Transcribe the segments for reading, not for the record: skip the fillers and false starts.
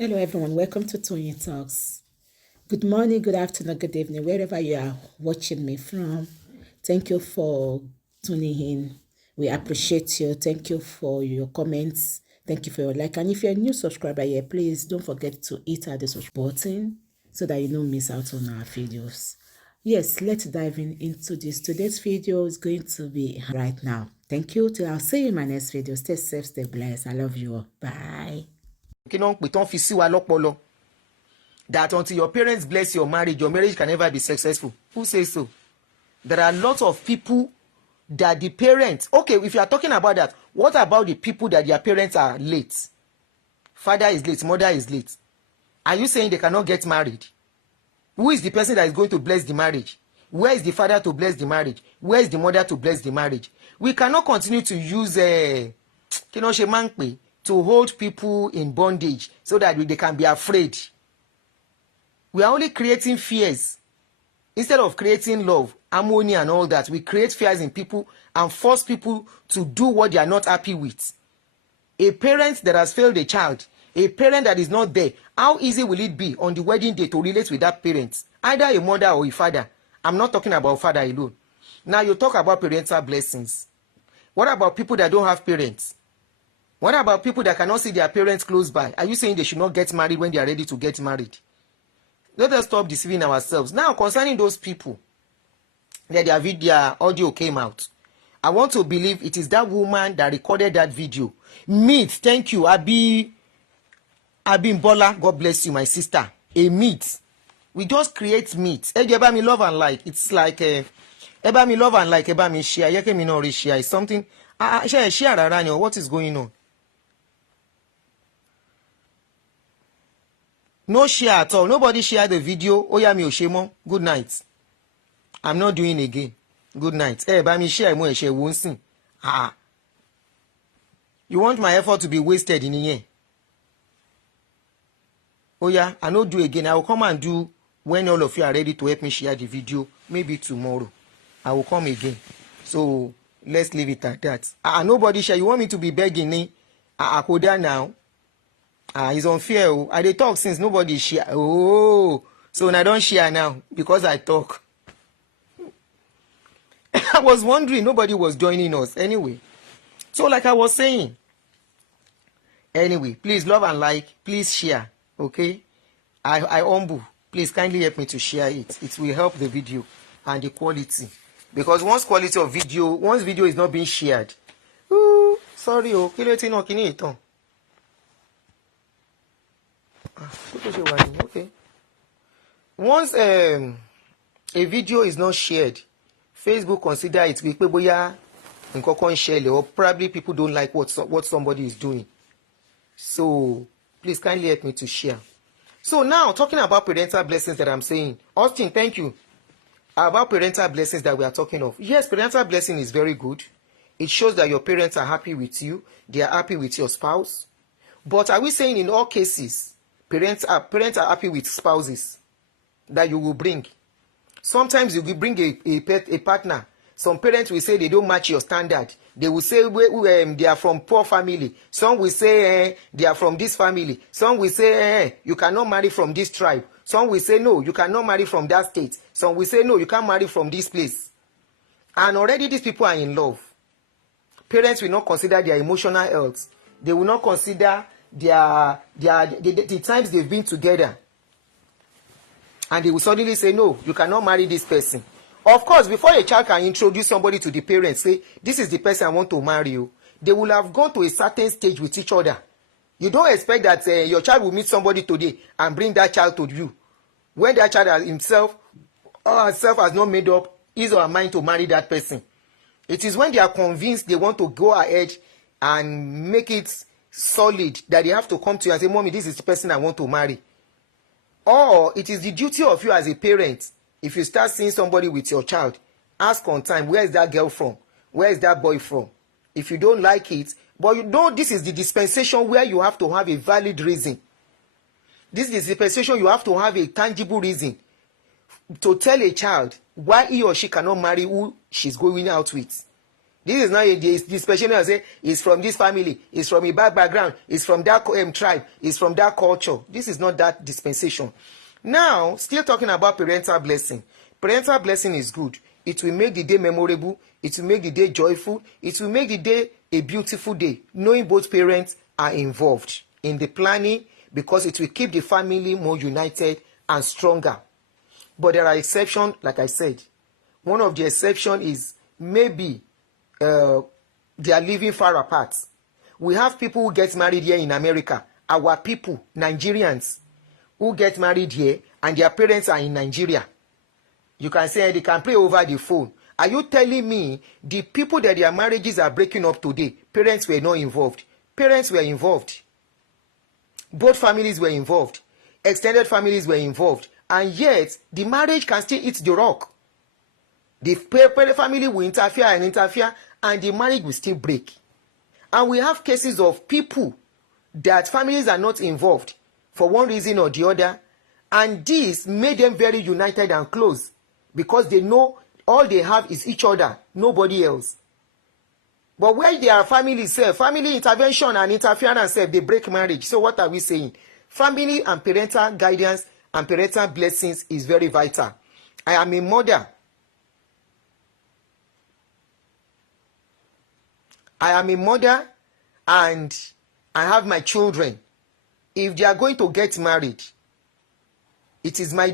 Hello, everyone. Welcome to Tony Talks. Good morning, good afternoon, good evening, wherever you are watching me from. Thank you for tuning in. We appreciate you. Thank you for your comments. Thank you for your like. And if you're a new subscriber here, please don't forget to hit the subscribe button so that you don't miss out on our videos. Yes, let's dive into this. Today's video is going to be right now. Thank you. Till I'll see you in my next video. Stay safe, stay blessed. I love you all. Bye. That until your parents bless your marriage can never be successful. Who says so? There are lots of people that the parents, okay, if you are talking about that, what about the people that their parents are late? Father is late, mother is late. Are you saying they cannot get married? Who is the person that is going to bless the marriage? Where is the father to bless the marriage? Where is the mother to bless the marriage? We cannot continue to use to hold people in bondage so that they can be afraid. We are only creating fears. Instead of creating love, harmony and all that, we create fears in people and force people to do what they are not happy with. A parent that has failed a child, a parent that is not there, how easy will it be on the wedding day to relate with that parent? Either a mother or a father. I'm not talking about father alone. Now you talk about parental blessings. What about people that don't have parents? What about people that cannot see their parents close by? Are you saying they should not get married when they are ready to get married? Let us stop deceiving ourselves. Now, concerning those people that their audio came out, I want to believe it is that woman that recorded that video. Meat, thank you, Abimbola. God bless you, my sister. A meat. We just create meat. Eba me love and like. It's like Eba me love and like. Eba me share. Yeke me no share. It's something. Share around. What is going on? No share at all. Nobody share the video. Oyami Oshemo. Good night. I'm not doing again. Good night. Hey, by me share mo share won't sing. You want my effort to be wasted in here? Oh yeah, I not do again. I will come and do when all of you are ready to help me share the video. Maybe tomorrow. I will come again. So let's leave it at that. Nobody share. You want me to be begging me? Akoda now. It's unfair. I dey talk since nobody share. Oh, so I don't share now because I talk. I was wondering, nobody was joining us anyway. So like I was saying, anyway, please love and like, please share, okay? I humble. Please kindly help me to share it. It will help the video and the quality. Because once video is not being shared, sorry, okay. Okay. Once a video is not shared, Facebook consider it or probably people don't like what somebody is doing. So please kindly help me to share. So now talking about parental blessings that I'm saying, Austin, thank you. About parental blessings that we are talking of. Yes, parental blessing is very good. It shows that your parents are happy with you. They are happy with your spouse. But are we saying in all cases parents are happy with spouses that you will bring? Sometimes you will bring a partner. Some parents will say they don't match your standard. They will say they are from poor family. Some will say they are from this family. Some will say you cannot marry from this tribe. Some will say no, you cannot marry from that state. Some will say no, you can't marry from this place. And already these people are in love. Parents will not consider their emotional health. They will not consider the times they've been together, and they will suddenly say no, you cannot marry this person. Of course, before a child can introduce somebody to the parents, say this is the person I want to marry you, they will have gone to a certain stage with each other. You don't expect that your child will meet somebody today and bring that child to you when that child himself or herself has not made up his or her mind to marry that person. It is when they are convinced they want to go ahead and make it solid that they have to come to you and say, Mommy, this is the person I want to marry. Or it is the duty of you as a parent, if you start seeing somebody with your child, ask on time, where is that girl from? Where is that boy from? If you don't like it, but you know this is the dispensation where you have to have a valid reason. This is the dispensation you have to have a tangible reason to tell a child why he or she cannot marry who she's going out with. This is not a dispensation I say it's from this family, it's from a bad background, it's from that tribe, it's from that culture. This is not that dispensation. Now, still talking about parental blessing. Parental blessing is good. It will make the day memorable. It will make the day joyful. It will make the day a beautiful day, knowing both parents are involved in the planning, because it will keep the family more united and stronger. But there are exceptions, like I said. One of the exceptions is maybe they are living far apart. We have people who get married here in America. Our people, Nigerians, who get married here and their parents are in Nigeria. You can say they can pray over the phone. Are you telling me the people that their marriages are breaking up today, parents were not involved? Parents were involved. Both families were involved. Extended families were involved. And yet, the marriage can still hit the rock. The family will interfere, and the marriage will still break. And we have cases of people that families are not involved for one reason or the other, and this made them very united and close, because they know all they have is each other, nobody else. But where there are families, family intervention and interference, they break marriage. So what are we saying? Family and parental guidance and parental blessings is very vital. I am a mother. And I have my children. If they are going to get married, it is my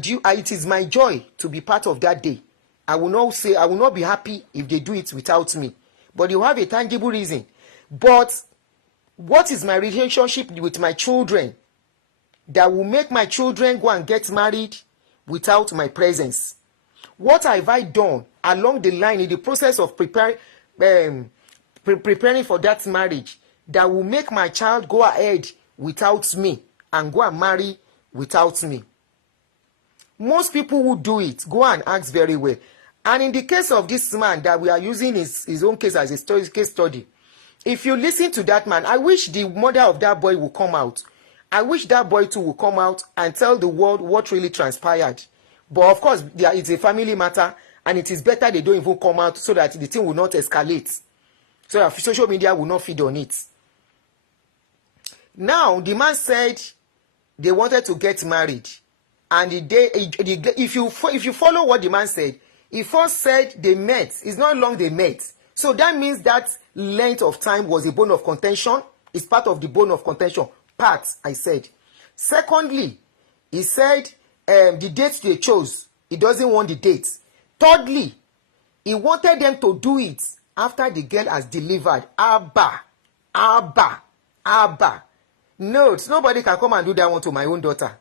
joy to be part of that day. I will not be happy if they do it without me. But you have a tangible reason. But what is my relationship with my children that will make my children go and get married without my presence? What have I done along the line in the process of preparing for that marriage that will make my child go ahead without me and go and marry without me? Most people who do it go and ask very well. And in the case of this man that we are using his own case as a case study, if you listen to that man, I wish the mother of that boy will come out. I wish that boy too will come out and tell the world what really transpired. But of course, it's a family matter, and it is better they don't even come out so that the thing will not escalate, so that social media will not feed on it. Now, the man said they wanted to get married, and if you follow what the man said, he first said they met. It's not long they met. So that means that length of time was a bone of contention. It's part of the bone of contention. I said. Secondly, he said the dates they chose, he doesn't want the dates. Thirdly, he wanted them to do it after the girl has delivered. Abba. No, nobody can come and do that one to my own daughter.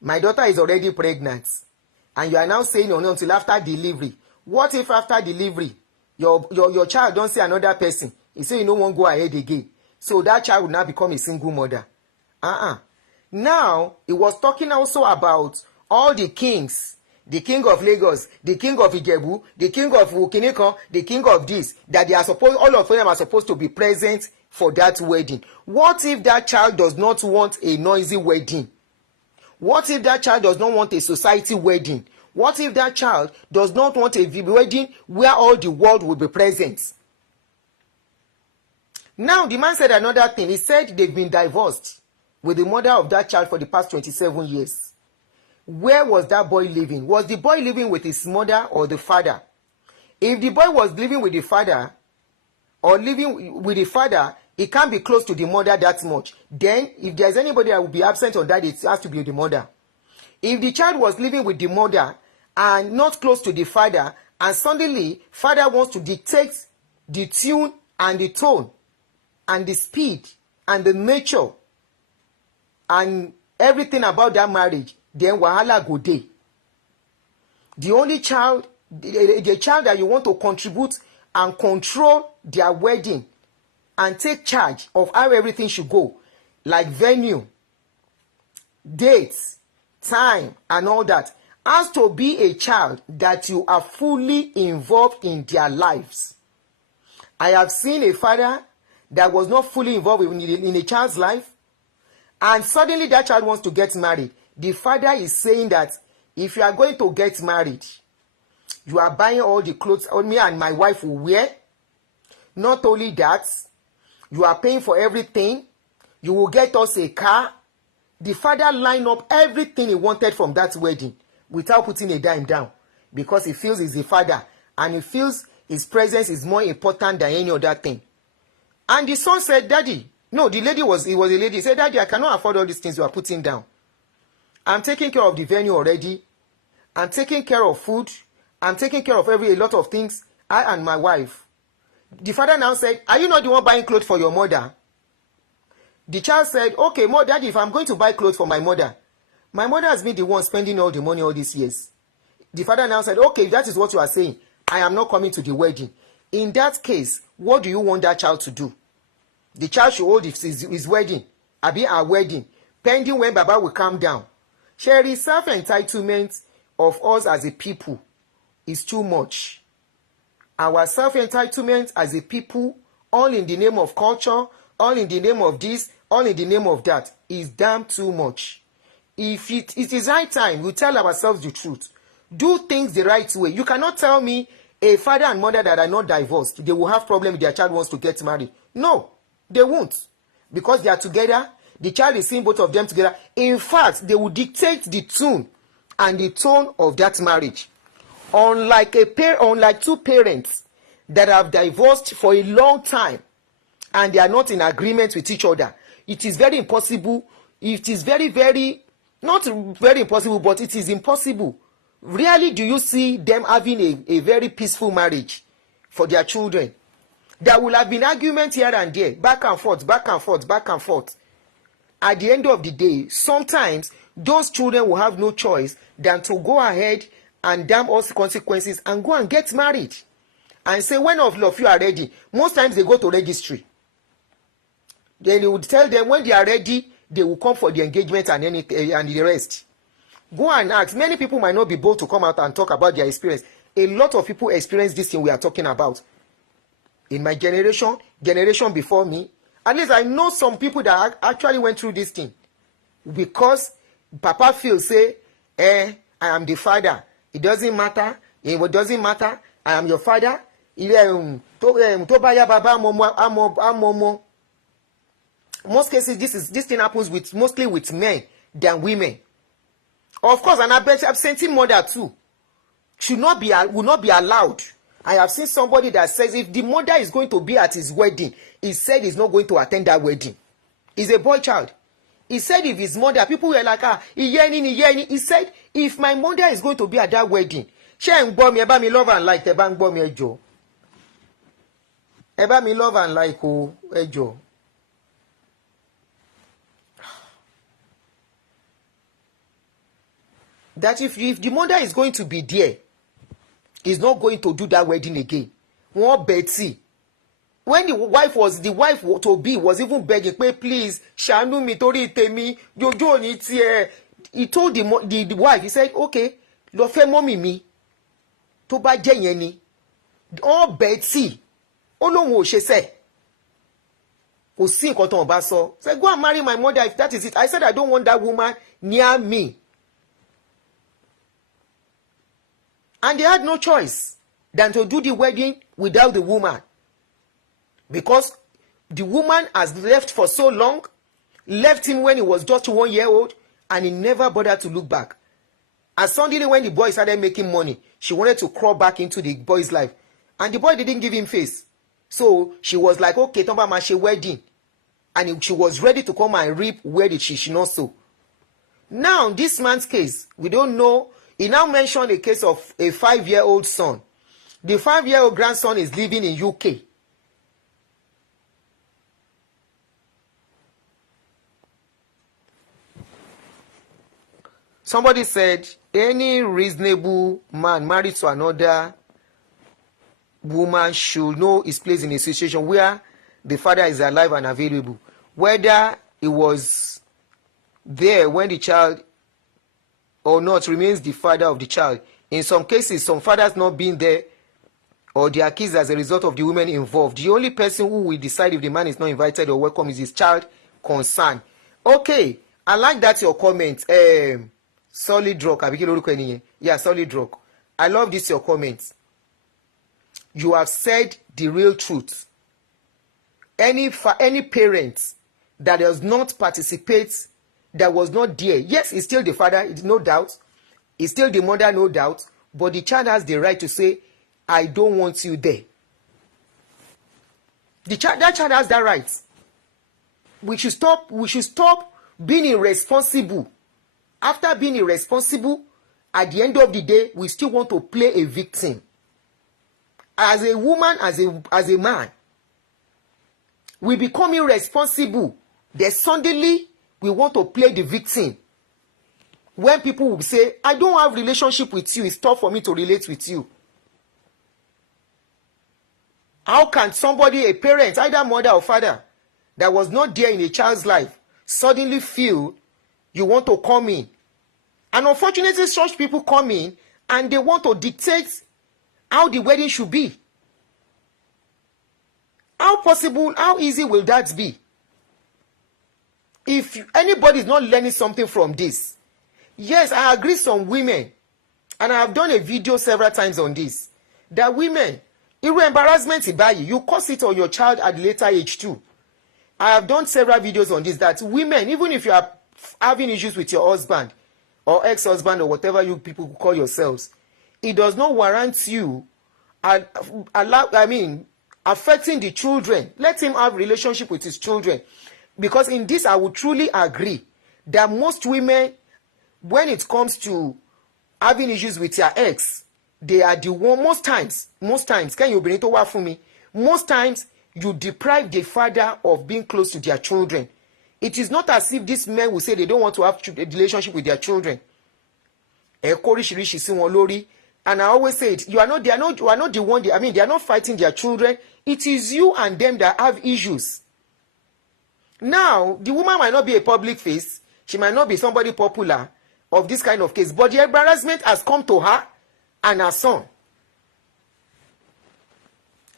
My daughter is already pregnant. And you are now saying until after delivery. What if after delivery, your child don't see another person? He say you no won't go ahead again. So that child will now become a single mother. Now, he was talking also about all the kings. The king of Lagos, the king of Ijebu, the king of Ukiniko, the king of this, that all of them are supposed to be present for that wedding. What if that child does not want a noisy wedding? What if that child does not want a society wedding? What if that child does not want a wedding where all the world will be present? Now, the man said another thing. He said they've been divorced with the mother of that child for the past 27 years. Where was that boy living? Was the boy living with his mother or the father? If the boy was living with the father or living with the father, he can't be close to the mother that much. Then, if there's anybody that will be absent on that, it has to be the mother. If the child was living with the mother and not close to the father, and suddenly father wants to dictate the tune and the tone and the speed and the nature and everything about that marriage, then wahala go dey. The only child, the child that you want to contribute and control their wedding and take charge of how everything should go, like venue, dates, time, and all that, has to be a child that you are fully involved in their lives. I have seen a father that was not fully involved in a child's life, and suddenly that child wants to get married. The father is saying that if you are going to get married, you are buying all the clothes me and my wife will wear, Not only that, you are paying for everything. You will get us a car. The father lined up everything he wanted from that wedding without putting a dime down, because he feels he's the father and he feels his presence is more important than any other thing. And the son said, Daddy, no, the lady was, it was a lady. He said, Daddy, I cannot afford all these things you are putting down. I'm taking care of the venue already. I'm taking care of food. I'm taking care of a lot of things. I and my wife. The father now said, are you not the one buying clothes for your mother? The child said, okay, Daddy, if I'm going to buy clothes for my mother has been the one spending all the money all these years. The father now said, okay, if that is what you are saying, I am not coming to the wedding. In that case, what do you want that child to do? The child should hold his wedding, abi our wedding, pending when Baba will calm down. Sherry, self-entitlement of us as a people is too much. Our self-entitlement as a people, all in the name of culture, all in the name of this, all in the name of that, is damn too much. If it is high time we tell ourselves the truth, do things the right way. You cannot tell me a father and mother that are not divorced, they will have problem if their child wants to get married. No, they won't, because they are together. The child is seeing both of them together. In fact, they will dictate the tune and the tone of that marriage. Unlike two parents that have divorced for a long time and they are not in agreement with each other, it is very impossible. It is very, not very impossible, but it is impossible. Rarely do you see them having a very peaceful marriage for their children. There will have been arguments here and there, back and forth, back and forth, back and forth. At the end of the day, sometimes those children will have no choice than to go ahead and damn all the consequences and go and get married and say, when all of you are ready. Most times they go to registry. Then they would tell them when they are ready, they will come for the engagement and the rest. Go and ask. Many people might not be bold to come out and talk about their experience. A lot of people experience this thing we are talking about. In my generation before me, at least I know some people that actually went through this thing. Because Papa feels, say, I am the father. It doesn't matter. It doesn't matter. I am your father. Most cases, this thing happens mostly with men than women. Of course, an absentee mother too will not be allowed. I have seen somebody that says if the mother is going to be at his wedding, he said he's not going to attend that wedding. He's a boy child. He said if his mother, people were like, he said if my mother is going to be at that wedding, she ain't born me, about me love and like, eba born me ejo. Eba me love and like, oh, ejo. That if the mother is going to be there, is not going to do that wedding again. One Betty, when the wife to be was even begging, please, ṣàánú mi torí tèmi, jojo ni tiẹ̀. He told the wife, he said, okay, lọ fẹ́ mọ́mì mi, tó bá jẹ́ yẹn ni. One Betty, ó lóun ò ṣe sẹ́. Kò sí nǹkan tó ń bá sọ. Say, go and marry my mother if that is it. I said I don't want that woman near me. And they had no choice than to do the wedding without the woman. Because the woman has left for so long, left him when he was just 1 year old, and he never bothered to look back. And suddenly when the boy started making money, she wanted to crawl back into the boy's life. And the boy didn't give him face. So she was like, okay, Tomba Mashe wedding. And she was ready to come and reap where did she not sow. Now, this man's case, we don't know. He now mentioned a case of a 5-year-old son. The 5-year-old grandson is living in UK. Somebody said, any reasonable man married to another woman should know his place in a situation where the father is alive and available. Whether he was there when the child or not remains the father of the child. In some cases, some fathers not being there or their kids as a result of the women involved. The only person who will decide if the man is not invited or welcome is his child concerned. Okay, I like that your comment. Solid Rock. Yeah, Solid Rock. I love this your comment. You have said the real truth. any parent that does not participate, that was not there, yes, it's still the father, no doubt, it's still the mother, no doubt, but the child has the right to say, I don't want you there. That child has that right. We should stop being irresponsible. After being irresponsible, at the end of the day, we still want to play a victim. As a woman, as a man, we become irresponsible. Then suddenly, we want to play the victim. When people will say, I don't have relationship with you, it's tough for me to relate with you. How can somebody, a parent, either mother or father, that was not there in a child's life, suddenly feel you want to come in? And unfortunately, such people come in and they want to dictate how the wedding should be. How possible, how easy will that be? If anybody is not learning something from this, yes, I agree some women, and I have done a video several times on this, that women, embarrassment ibayi, you cause it on your child at the later age too. I have done several videos on this, that women, even if you are having issues with your husband or ex-husband or whatever you people call yourselves, it does not warrant you affecting the children. Let him have relationship with his children. Because in this, I would truly agree that most women, when it comes to having issues with their ex, they are the one, most times, can you bring it over for me? Most times, you deprive the father of being close to their children. It is not as if these men will say they don't want to have a relationship with their children. And I always say it, you are not the one, they are not fighting their children. It is you and them that have issues. Now, the woman might not be a public face. She might not be somebody popular of this kind of case. But the embarrassment has come to her and her son.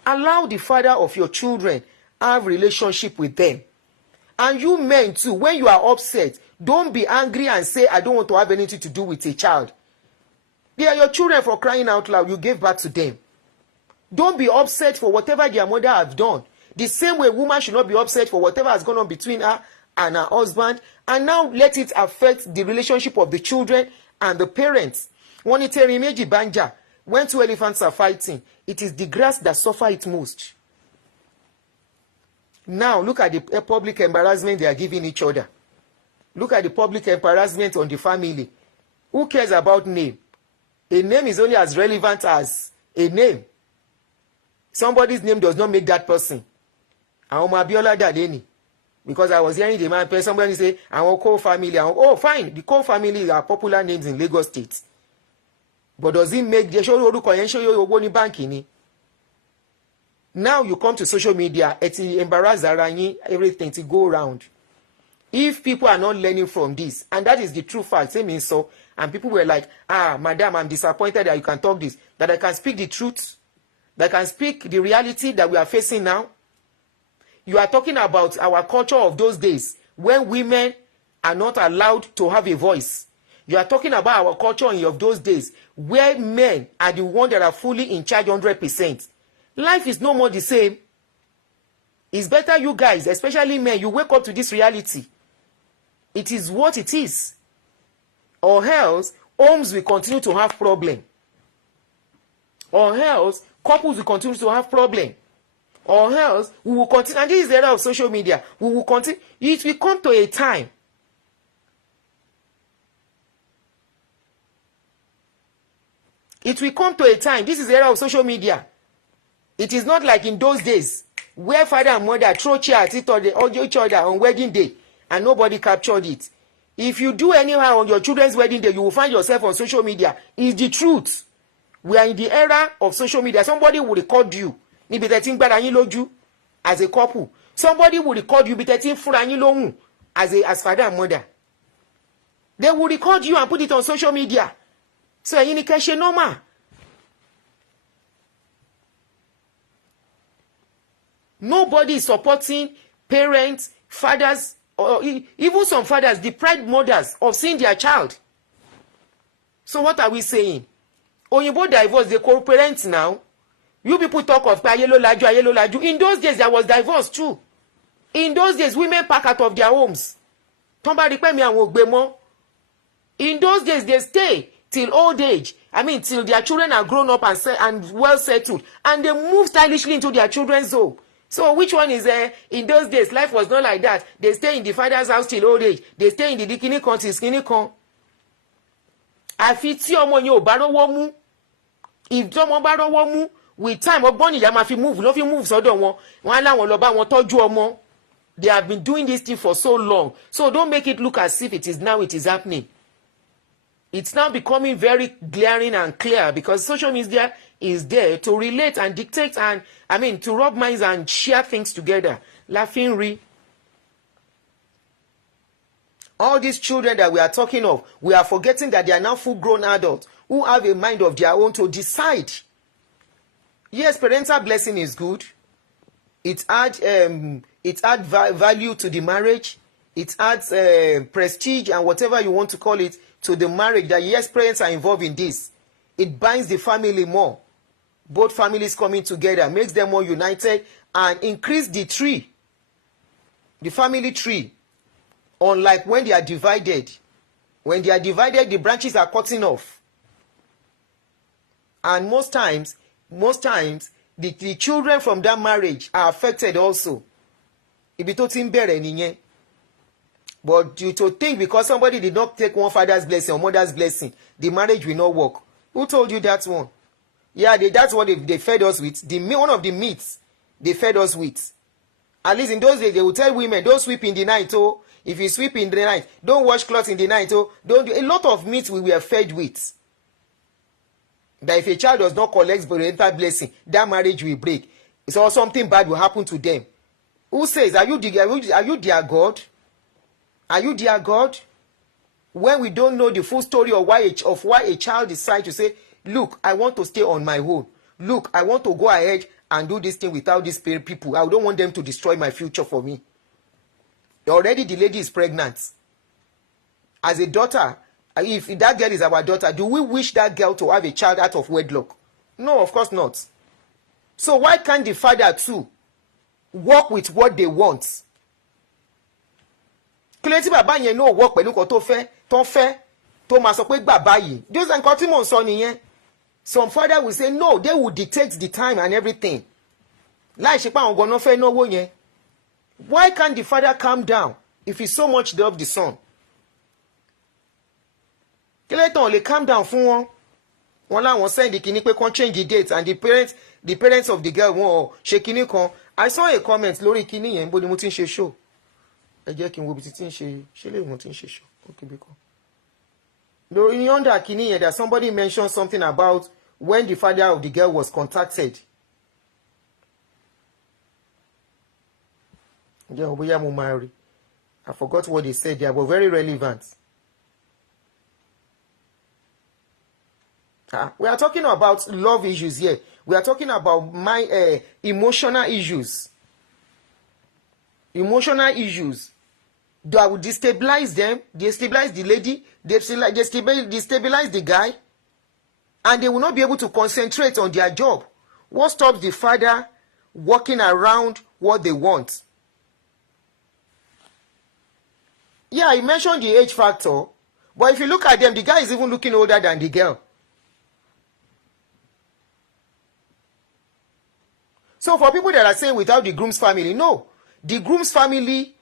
Allow the father of your children have relationship with them. And you men too, when you are upset, don't be angry and say, I don't want to have anything to do with a child. They are your children, for crying out loud. You gave birth to them. Don't be upset for whatever their mother has done. The same way woman should not be upset for whatever has gone on between her and her husband, and now let it affect the relationship of the children and the parents. When two elephants are fighting, it is the grass that suffer it most. Now look at the public embarrassment they are giving each other. Look at the public embarrassment on the family. Who cares about name? A name is only as relevant as a name. Somebody's name does not make that person. Because I was hearing the man, somebody say, our core family. Oh, fine. The core family are popular names in Lagos State. But does it make the show? Now you come to social media, it's embarrass everything to go around. If people are not learning from this, and that is the true fact, say me so, and people were like, madam, I'm disappointed that you can talk this, that I can speak the truth, that I can speak the reality that we are facing now. You are talking about our culture of those days when women are not allowed to have a voice. You are talking about our culture of those days where men are the ones that are fully in charge 100%. Life is no more the same. It's better you guys, especially men, you wake up to this reality. It is what it is. Or else, homes will continue to have problem. Or else, couples will continue to have problem. Or else, we will continue, and this is the era of social media, we will continue, it will come to a time. It will come to a time, this is the era of social media. It is not like in those days, where father and mother throw chairs at each other on wedding day, and nobody captured it. If you do anyhow on your children's wedding day, you will find yourself on social media. It's the truth. We are in the era of social media. Somebody will record you. As a couple. Somebody will record you as father and mother. They will record you and put it on social media. So you can normal. Nobody is supporting parents, fathers, or even some fathers deprive mothers of seeing their child. So what are we saying? Oyinbo divorce, they co-parent now. You people talk of ayelo laju. In those days, there was divorce too. In those days, women pack out of their homes. In those days, they stay till old age. I mean, till their children are grown up and well settled. And they move stylishly into their children's home. So which one is in those days? Life was not like that. They stay in the father's house till old age. They stay in the dikini con till skinny con. Àfi tí ọmọ yẹn ò bá rówó mú. If tọ́mọ bá rówó mú, with time, ọgbọ́n ìyá máa fi move, ló fi move sọ́dọ̀ wọn. Wọ́n á láwọn lọ bá wọn tọ́jú ọmọ. They have been doing this thing for so long. So don't make it look as if it is happening. It's now becoming very glaring and clear because social media is there to relate and dictate and, to rub minds and share things together. Laughing re. All these children that we are talking of, we are forgetting that they are now full-grown adults who have a mind of their own to decide. Yes, parental blessing is good. It adds value to the marriage. It adds prestige and whatever you want to call it to the marriage. That yes, parents are involved in this. It binds the family more. Both families coming together makes them more united and increase the tree, the family tree. Unlike when they are divided. When they are divided, the branches are cutting off. And most times, the children from that marriage are affected also. Ibi tó ti ń bẹ̀rẹ̀ nìyẹn. But you to think because somebody did not take one father's blessing or mother's blessing, the marriage will not work. Who told you that one? Yeah, that's what they fed us with. One of the myths they fed us with. At least in those days, they would tell women, don't sweep in the night. Oh, if you sweep in the night, don't wash clothes in the night. Oh, don't do a lot of myths we were fed with. That if a child does not collect parental blessing, that marriage will break. So something bad will happen to them. Who says, are you their God? Are you their God? When we don't know the full story of why a child decides to say, look, I want to stay on my own. Look, I want to go ahead and do this thing without these people. I don't want them to destroy my future for me. Already the lady is pregnant. As a daughter, if that girl is our daughter, do we wish that girl to have a child out of wedlock? No, of course not. So why can't the father too work with what they want? Kílẹ̀ tí bàbá yẹn náà work pẹ̀lú nǹkan tó fẹ́ tó máa sọ pé bàbá yìí. Those are nǹkan tí mò ń sọ nìyẹn. Some father will say no, they will dictate the time and everything. Láì ṣe pé àwọn gan-an fẹ́ náwó yẹn. Why can't the father calm down if he so much love the son? Kílẹ̀ tán lè calm down fún wọn. Wọ́n láwọn send kíní pé kán change the date and the parents of the girl wọn ṣe kíní kan. I saw a comment lórí kíní yẹn bó ni mo ti ń ṣe show. Ẹ jẹ́ kí n wo bí ti ń ṣe lè mo ti ń ṣe show. Okay, because lórí under kíní yẹn that somebody mentioned something about when the father of the girl was contacted. I forgot what they said there, but very relevant. We are talking about love issues here. We are talking about my emotional issues. Emotional issues. That will destabilize them, destabilize the lady, destabilize the guy, and they will not be able to concentrate on their job. What stops the father working around what they want? Yeah, I mentioned the age factor, but if you look at them, the guy is even looking older than the girl. So for people that are saying without the groom's family, no. The groom's family,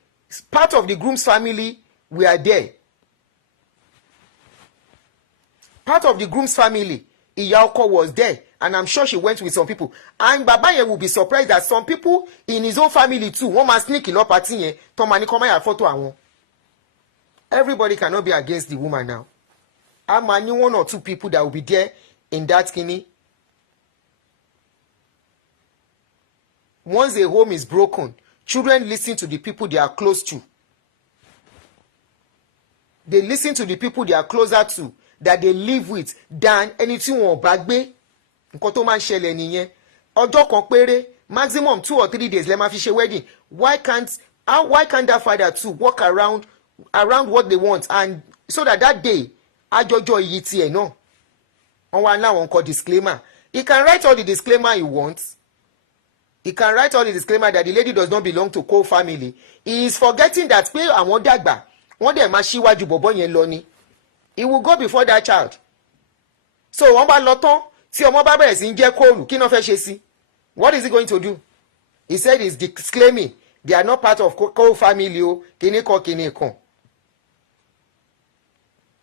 part of the groom's family, we are there. Part of the groom's family, Iyako was there, and I'm sure she went with some people. And Babaye will be surprised that some people in his own family too, one man sneaking up at him, photo awon. Everybody cannot be against the woman now. I'm one or two people that will be there in that skinny. Once a home is broken, children listen to the people they are close to. They listen to the people they are closer to, that they live with, than anything wọ́n bá gbé. Nǹkan tó máa ń ṣẹlẹ̀ nìyẹn. Ọjọ́ kan péré, maximum 2 or 3 days lẹ máa fi ṣe wedding. Why can't that father too walk around what they want, and so that day àjọjọ iyì tiẹ̀ náà? Wọ́n wá láwọn nǹkan disclaimer. He can write all the disclaimer he wants. he can write all the disclaimer that the lady does not belong to Cole family. He is forgetting that pé àwọn dàgbà wọ́n dẹ̀ máa ṣíwájú bọ̀bọ́ yẹn lọ ni. He will go before that child. So wọ́n bá lọ tán tí ọmọ bá bẹ̀rẹ̀ sí ń jẹ́ Cole kí náà fẹ́ ṣe sí? What is he going to do? He said he's disclaiming they are not part of Cole family o kìnìkan kìnìkan.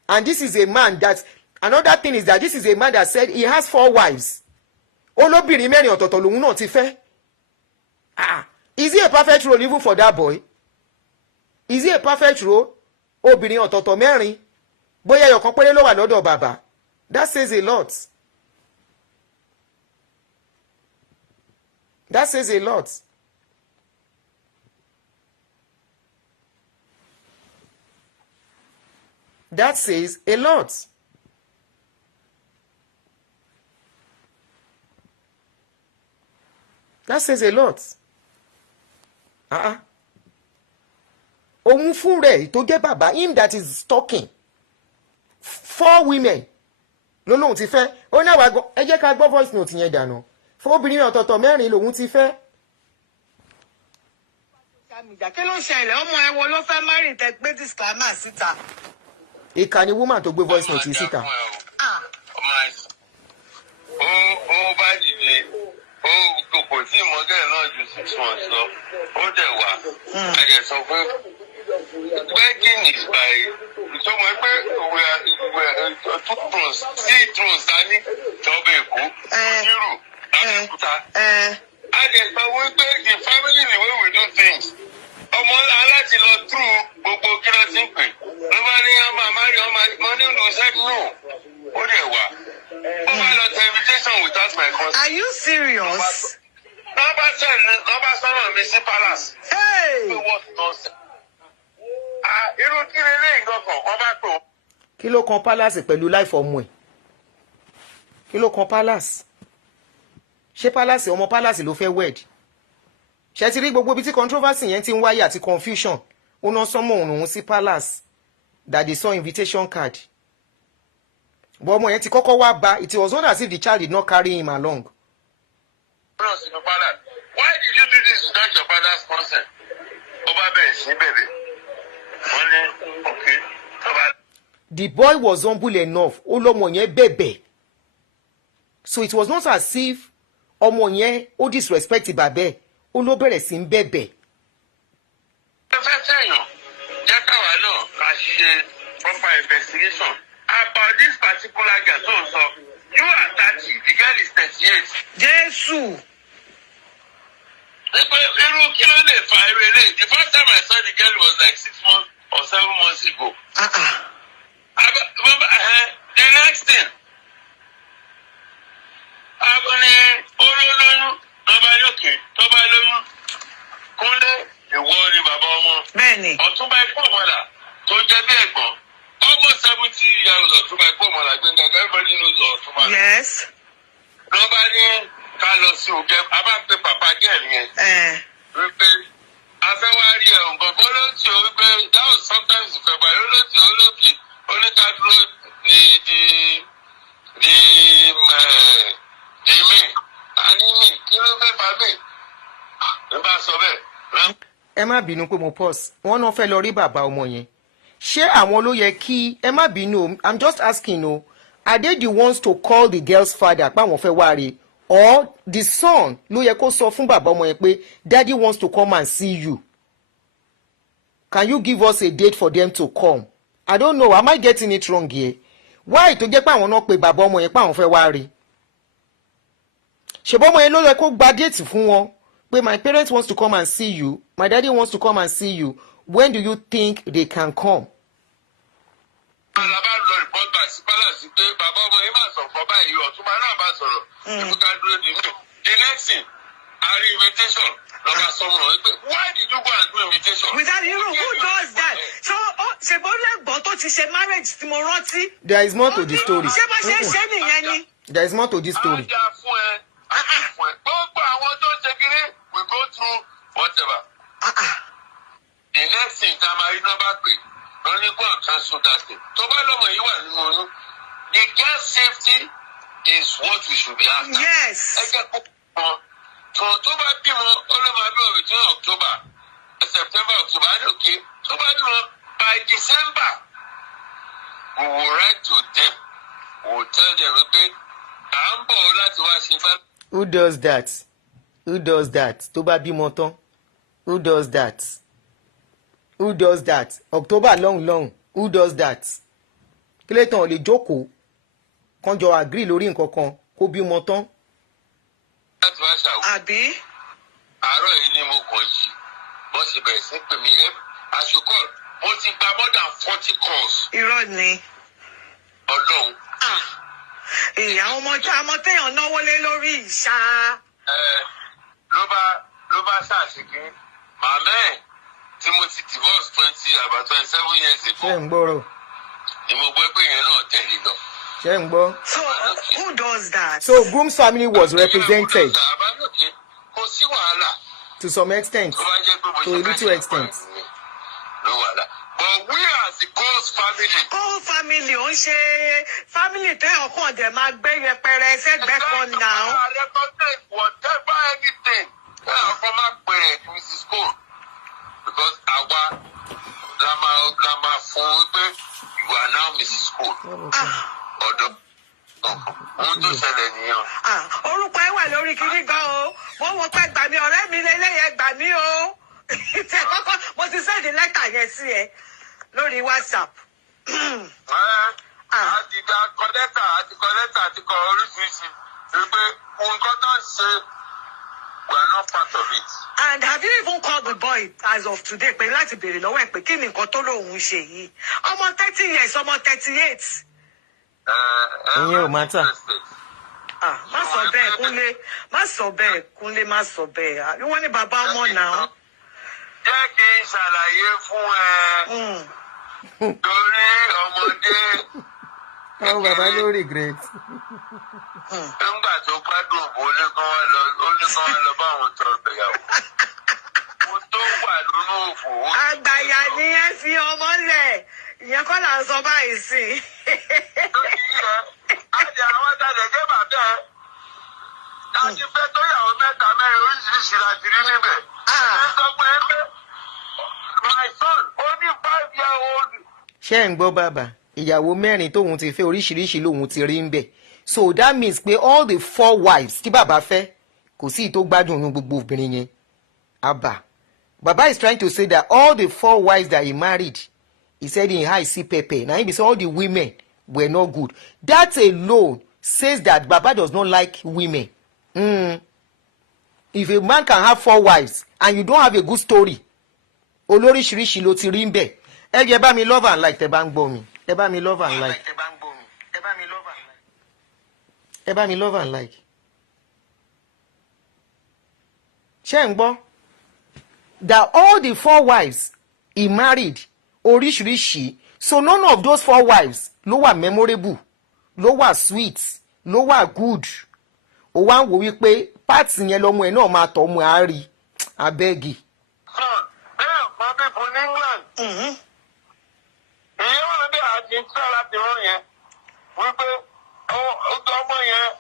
And this is a man that, another thing is that this is a man that said he has 4 wives. Olóbìnrin mẹ́rin ọ̀tọ̀ọ̀tọ̀ lòun náà ti fẹ́. Is he a perfect role even for that boy? Is he a perfect role? Obìnrin ọ̀tọ̀ọ̀tọ̀ mẹ́rin. Bóyá ẹyọ̀kan péré ló wà lọ́dọ̀ bàbá. That says a lot. That says a lot. That says a lot. That says a lot. Òun fún rẹ̀ tó jẹ́ bàbá, him that is talking. 4 women ló lóun ti fẹ́. Ó náà wá gbọ́, ẹ jẹ́ ká gbọ́ voice note yẹn dànù. Fún obìnrin ọ̀tọ̀ọ̀tọ̀ 4 lòun ti fẹ́. Kí ló ṣẹlẹ̀? Ọmọ ẹ wo ló fẹ́ marry tẹ gbé disclaimer síta? Ìkànnì woman tó gbé voice note síta. Ó bá dìde, ó kò tí ìmọ̀gẹ́ náà ju 6 months lọ, ó dẹ̀ wá. A jẹ̀ sọ pé begging is by ìṣọ́mọ pé we are 2 thrones, 3 thrones dání tọ́bẹ̀ Èkó, Onírù, Abẹ́òkúta. A jẹ̀ sọ wípé the family the way we do things. Ọmọ aláti lọ through gbogbo kí ló ti ń pè. Ló bá ní ọmọ àmárí ọmọ nínú ṣẹ́gun náà, ó dẹ̀ wá. Ó bá lọ tẹ invitation without my consent. Are you serious? Nọ́bà sọ̀rọ̀ mi sí palace. Hey! Irú kí lélẹ́ ìgbọ̀kàn wọ́n bá pè ó. Kí ló kan palace pẹ̀lú life ọmọ ẹ̀? Kí ló kan palace? Ṣé palace ọmọ palace ló fẹ́ wed? Ṣé ti rí gbogbo ibi tí controversy yẹn ti ń wáyé àti confusion? Ó ná sọ́mọ̀ òun sí palace that they saw invitation card. But ọmọ yẹn ti kọ́kọ́ wá bá, it was not as if the child did not carry him along. Why did you do this without your father's consent? Ó bá bẹ̀rẹ̀ sí bẹ̀rẹ̀. Wọ́n ní okay. The boy was humble enough. Ó lọ́mọ yẹn bẹ̀bẹ̀. So it was not as if ọmọ yẹn ó disrespect bàbá ẹ̀. Ó ló bẹ̀rẹ̀ sí bẹ̀bẹ̀. Ẹ fẹ́ sẹ́yìn, jẹ́ káwa náà ká ṣe proper investigation about this particular girl tó ń sọ. You are 30, the girl is 38. Jésù. Irú kí ló lè fa irú eléyìí? The first time I saw the girl was like 6 months or 7 months ago. The next thing, ní olólóyún lọ́ba yókè tọ́ba lóyún Kúnlé ìwọ ni bàbá ọmọ. Bẹ́ẹ̀ni. Ọ̀túnba ikú ọ̀mọ̀là tó jẹ́ bí ẹ̀gbọ́n almost 70 years Ọ̀túnba ikú ọ̀mọ̀là Gbẹ̀ngà everybody knows Ọ̀túnba. Yes. Lọ́ba ní ká lọ sí òkè a bá pe pàpà gẹ́ẹ̀lì yẹn. Wípé afẹ́wárí ẹ̀ nǹkan ló ti o wípé that was sometimes in February olóòtú olóòkè oníkádúró di mi àníní kí ló fẹ́ fà mí? Ẹ bá sọ bẹ́ẹ̀. Ẹ má bínú pé mo pause. Wọ́n náà fẹ́ lọ rí bàbá ọmọ yẹn. Ṣé àwọn ló yẹ kí ẹ má bínú? I'm just asking o. Are they the ones to call the girl's father pé àwọn fẹ́ wá rí? Or the son ló yẹ kó sọ fún bàbá ọmọ yẹn pé daddy wants to come and see you? Can you give us a date for them to come? I don't know. Am I getting it wrong here? Why tó jẹ́ pé àwọn náà pe bàbá ọmọ yẹn pé àwọn fẹ́ wá rí? Ṣèbọ́ ọmọ yẹn ló yẹ kó gba déètì fún wọn pé my parents wants to come and see you, my daddy wants to come and see you. When do you think they can come? Alaba lọ report back sí palace pé bàbá ọmọ yẹn máa sọ̀rọ̀ báyìí Ọ̀túnba náà bá sọ̀rọ̀ ìfúkà dúró di mí. The next thing, our invitation lọ́ba sọ̀rọ̀ wípé why did you go and do invitation? Without you, who does that? So ṣèbó lẹ́gbọ̀n tó ti ṣe marriage tí mo rántí. There is more to the story. Ṣé bá ṣe é ṣe nìyẹn ni? There is more to this story. Ajá fún ẹ. Gbogbo àwọn tó ṣe kiri we go through whatever. The next thing tá a máa rí nọ́mbà pé wọ́n ní kó àkàn sùn dàsí. Tó bá lọ́mọ yìí wà nínú oyún, the girl's safety is what we should be after. Yes. Ẹ jẹ́ kó pọn tó bá bímọ ọlọ́mọ between October, September, October, okay. Tó bá bímọ by December, we will write to them. We will tell them, okay, à ń bọ̀ láti wá sí fẹ́. Who does that? Who does that? Tó bá bímọ tán. Who does that? Who does that? October long. Who does that? Kílẹ̀tàn ò lè jókòó kán jọ agree lórí nǹkan kan kó bímọ tán. Láti wá ṣàwọ̀. Àbí? Àárọ̀ yìí ni mo kàn yìí. Wọ́n sì bẹ̀rẹ̀ sí pè mí. Àṣùkọ́, mo ti gba more than 40 calls. Irọ́ ni. Ọlọ́run. Ìyá ọmọ téèyàn náwó lé lórí ìṣá. Ló bá ṣàṣìkí. Màmá ẹ̀ tí mo ti divorce about 27 years ago. Ṣé ń gbọ́rọ̀? Ni mo gbọ́ pé ìyẹn náà tẹ̀lé lọ. Ṣé ń gbọ́? So who does that? So Groom's family was represented Kò sí wàhálà. to some extent, Tó bá jẹ́ pé mo to ṣe a little extent. No wàhálà. But we as the Coles family. Kó family ò ń ṣe family téèyàn kàn dẹ̀ máa gbé yẹpẹrẹ sẹ́gbẹ́ kan náà. Recognize whatever anything. From my parents, Mrs. Cole. Because àwa la máa fún wípé you are now Mrs. Cole. Ọ̀dọ́. Ohun tó ṣẹlẹ̀ nìyẹn. Orúkọ ẹ wà lórí kiri gan o. Wọ́n wọ pé gbà mí ọ̀rẹ́ mi lélẹ́yẹ gbà mí o. Tẹ kọ́kọ́ mo ti sẹ́ẹ̀dì lẹ́tà yẹn sí ẹ lórí WhatsApp. Àti kọ́lẹ́tà àti kọ́ oríṣiríṣi. Wípé nǹkan tó ń ṣe, we are not part of it. And have you even called the boy as of today pé láti béèrè lọ́wọ́ ẹ̀ pé kí ni nǹkan tó lóun ṣe yìí? Ọmọ 30 years, ọmọ 38. Ìyẹn ò mátà. Má sọ bẹ́ẹ̀ Kúnlé, má sọ bẹ́ẹ̀. Wọ́n ní bàbá ọmọ náà. Jẹ́ kí n ṣàlàyé fún ẹ. Torí ọmọdé. Àwọn bàbá ló regret. Nígbà tó gbádùn òbò ó ní kán wá lọ bá àwọn tọrọ ìgbéyàwó. Mo tó wà nínú òfò. Àgbàyà ni ẹ fi ọmọ lẹ̀. Ìyẹn kọ́ là ń sọ báyìí sí. Àti àwọn tàdé jẹ́ bàbá ẹ̀. Láti fẹ́ tó yàwó mẹ́ta mẹ́rin oríṣiríṣi láti rí níbẹ̀. Ẹ sọ pé my son only 5-year-old. Ṣé ń gbọ́ bàbá? Ìyàwó mẹ́rin tóun ti fẹ́ oríṣiríṣi lòun ti rí ń bẹ̀. So that means pé all the 4 wives tí bàbá fẹ́ kò sí ìtó gbádùn nínú gbogbo obìnrin yẹn. Abba. Baba is trying to say that all the 4 wives that he married, he said in high see Pepe. Now he said all the women were not good. That alone says that Baba does not like women. If a man can have 4 wives and you don't have a good story, olóríṣiríṣi ló ti rí ń bẹ̀. Ẹ jẹ́ bá mi love and like tẹ́ bá ń gbọ́ mi. Ẹ bá mi love and like. Ẹ bá mi love and like. Ṣé ń gbọ́? That all the 4 wives he married oríṣiríṣi, so none of those 4 wives ló wà memorable, ló wà sweet, ló wà good. Ó wá ń wò wípé parts yẹn lọ́mọ ẹ̀ náà máa tọ́ ọmọ ẹ̀ á rí abẹ́gì. My people in England. Ìyẹn wà bí àti tí láti rán yẹn. Wípé ọmọ yẹn.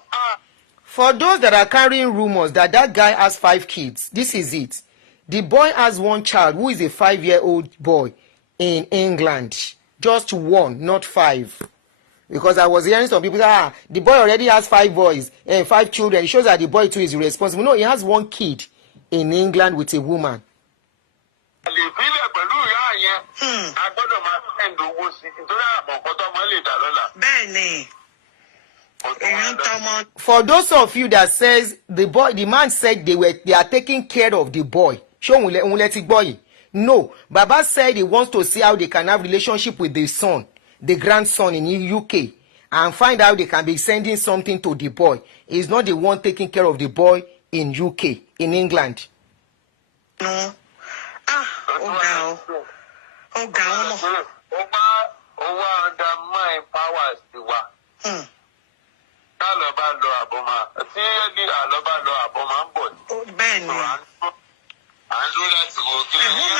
For those that are carrying rumors that guy has 5 kids, this is it. The boy has 1 child who is a 5-year-old boy in England. Just 1, not 5. Because I was hearing some people say, the boy already has 5 boys and 5 children. It shows that the boy too is irresponsible. No, he has 1 kid in England with a woman. Bẹ́ẹ̀ni. For those of you that says the man said they are taking care of the boy. No, Baba said he wants to see how they can have relationship with the son, the grandson in UK, and find out they can be sending something to the boy. He's not the one taking care of the boy in UK, in England. No. wọ́n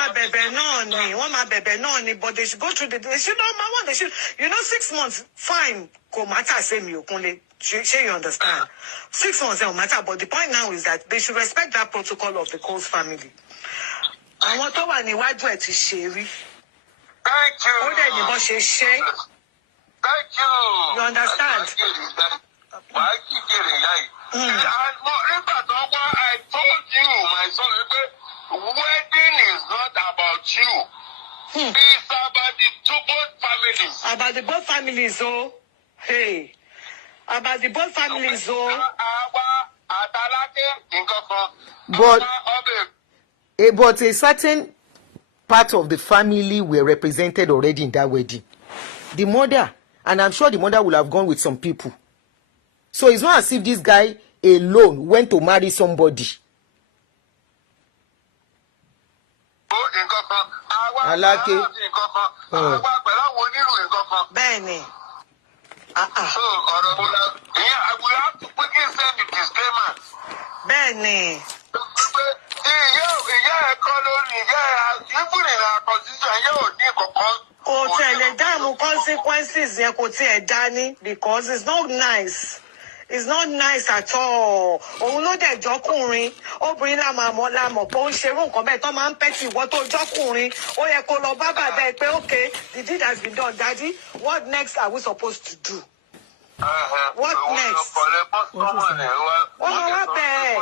máa bẹ̀bẹ̀ náà ni but they should go through they should not they should 6 months fine kò matter say mi ò kúnlé ṣé you understand 6 months don't matter but the point now is that they should respect that protocol of the Coles family. Àwọn tó wà níwájú ẹ̀ ti ṣe rí. Thank you. Ó dẹ̀ ní bó ṣe ṣe. Thank you. You understand? Why keep getting like? I told you, my son, wedding is not about you. It's about the two both families. About the both families, oh. Hey. About the both families, oh. But a certain part of the family were represented already in that wedding. The mother, and I'm sure the mother will have gone with some people. So it's not as if this guy alone went to marry somebody. Alake. Bẹ́ẹ̀ni. So, I will have to quickly send the disclaimer. Bẹ́ẹ̀ni. Kò tẹ̀lé dáàmú consequences yẹn kò tiẹ̀ dání because it's not nice. It's not nice at all. Òun ló dẹ̀ jọ́kùnrin. Obìnrin lámọ̀ pé ó ń ṣerú nǹkan bẹ́ẹ̀ tó máa ń pẹ́ tí ìwọ tó jọ́kùnrin. Ó yẹ kó lọ bá bàbá ẹ pé okay, the deed has been done, daddy. What next are we supposed to do? What next? Wọ́n máa wá bẹ̀ ẹ́.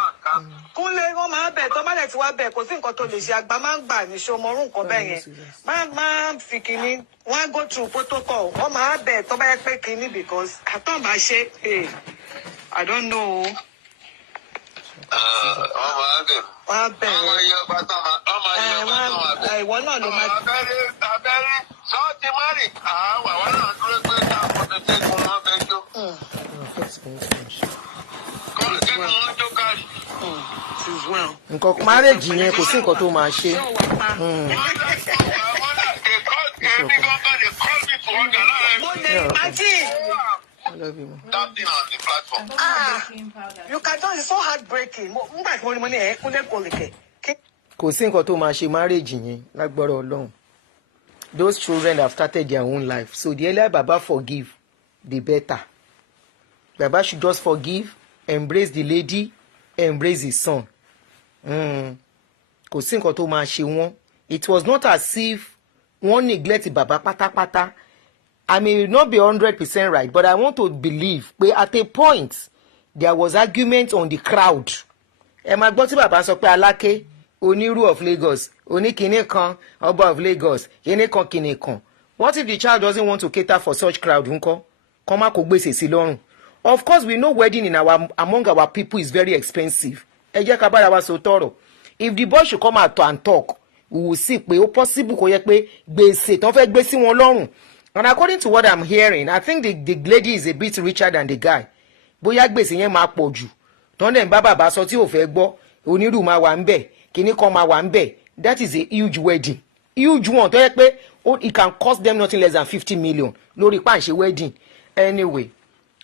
Kúnlé wọ́n máa bẹ̀ tó bá dẹ̀ ti wá bẹ̀ kò sí nǹkan tó lè ṣe àgbà máa ń gbà ní ṣe ọmọ orú nǹkan bẹ́ẹ̀ yẹn. Máa fi kìíní wọ́n á go through protocol. Wọ́n máa bẹ̀ tó bá yẹ pé kìíní because àtọ̀ bá ṣe I don't know. Wọ́n Wọ́n bẹ̀rẹ̀. Ìwọ náà ló máa. Abẹ́rẹ́ sọ́ọ̀tì márì. Àwọn náà dúró pé káàpọ̀ tó ṣe kún wọn fẹ́ jó. Kọ́lù kí ni wọ́n jó káàṣì. Nǹkan marriage yẹn kò sí nǹkan tó máa ṣe. Mo lè imagine. I love you. Nothing on the platform. You can just, it's so heartbreaking. Nígbà tí mo ní ẹ̀ kúnlẹ̀ kò lè kẹ̀. Kò sí nǹkan tó máa ṣe marriage yẹn lágbára Ọlọ́run. Those children have started their own life. So the earlier Baba forgive, the better. Baba should just forgive, embrace the lady, embrace his son. Kò sí nǹkan tó máa ṣe wọ́n. It was not as if wọ́n neglect Baba pátápátá. I may not be 100% right, but I want to believe pé at a point there was argument on the crowd. Ẹ máa gbọ́ tí bàbá sọ pé Aláké onírú of Lagos oníkìíní kan ọba of Lagos kíní kan kíní kan. What if the child doesn't want to cater for such crowd ńkọ́? Kọ́ má kó gbèsè sí lọ́rùn. Of course we know wedding in among our people is very expensive. Ẹ jẹ́ ká bára wa sọ tọrọ. If the boy should come out and talk, we will see pé ó possible kó yẹ pé gbèsè tán fẹ́ gbé sí wọn lọ́rùn. And according to what I'm hearing, I think the lady is a bit richer than the guy. Bóyá gbèsè yẹn máa pọ̀ jù. Tọ́n dẹ̀ ń bá bàbá sọ tí ò fẹ́ gbọ́. Onírú máa wà ń bẹ̀. Kíní kan máa wà ń bẹ̀. That is a huge wedding. Huge one. Tó yẹ pé it can cost them nothing less than 50 million. Lórí pàǹṣẹ wedding. Anyway,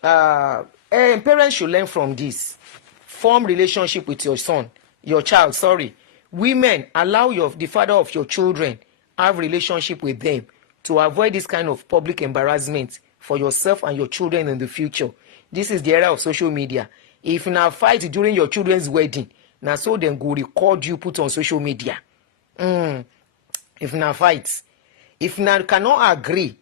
parents should learn from this. Form relationship with your child. Women, allow the father of your children have relationship with them, to avoid this kind of public embarrassment for yourself and your children in the future. This is the era of social media. If you fight during your children's wedding, now so then go record you, put on social media. If you fight, if you cannot agree,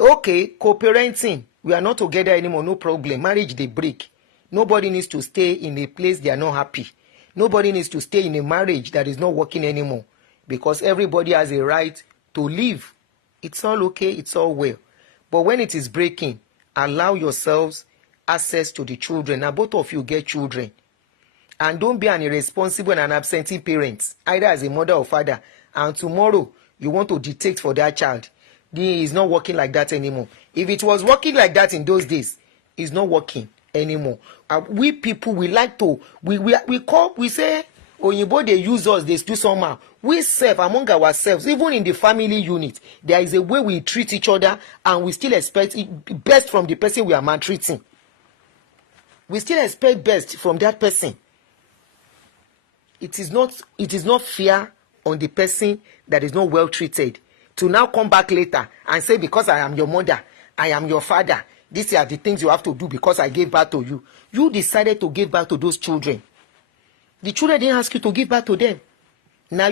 okay, co-parenting, we are not together anymore, no problem. Marriage they break. Nobody needs to stay in a place they are not happy. Nobody needs to stay in a marriage that is not working anymore, because everybody has a right to live. It's all okay, it's all well. But when it is breaking, allow yourselves access to the children. Now, both of you get children. And don't be an irresponsible and an absentee parent, either as a mother or father. And tomorrow, you want to dictate for that child. It's not working like that anymore. If it was working like that in those days, it's not working anymore. We people, we like to, we say, Oyinbo, they use us, they do somehow. We serve among ourselves, even in the family unit. There is a way we treat each other, and we still expect best from the person we are maltreating. We still expect best from that person. it is not fair on the person that is not well treated to now come back later and say, because I am your mother, I am your father, these are the things you have to do because I gave birth to you. You decided to give birth to those children. The children didn't ask you to give birth to them. Now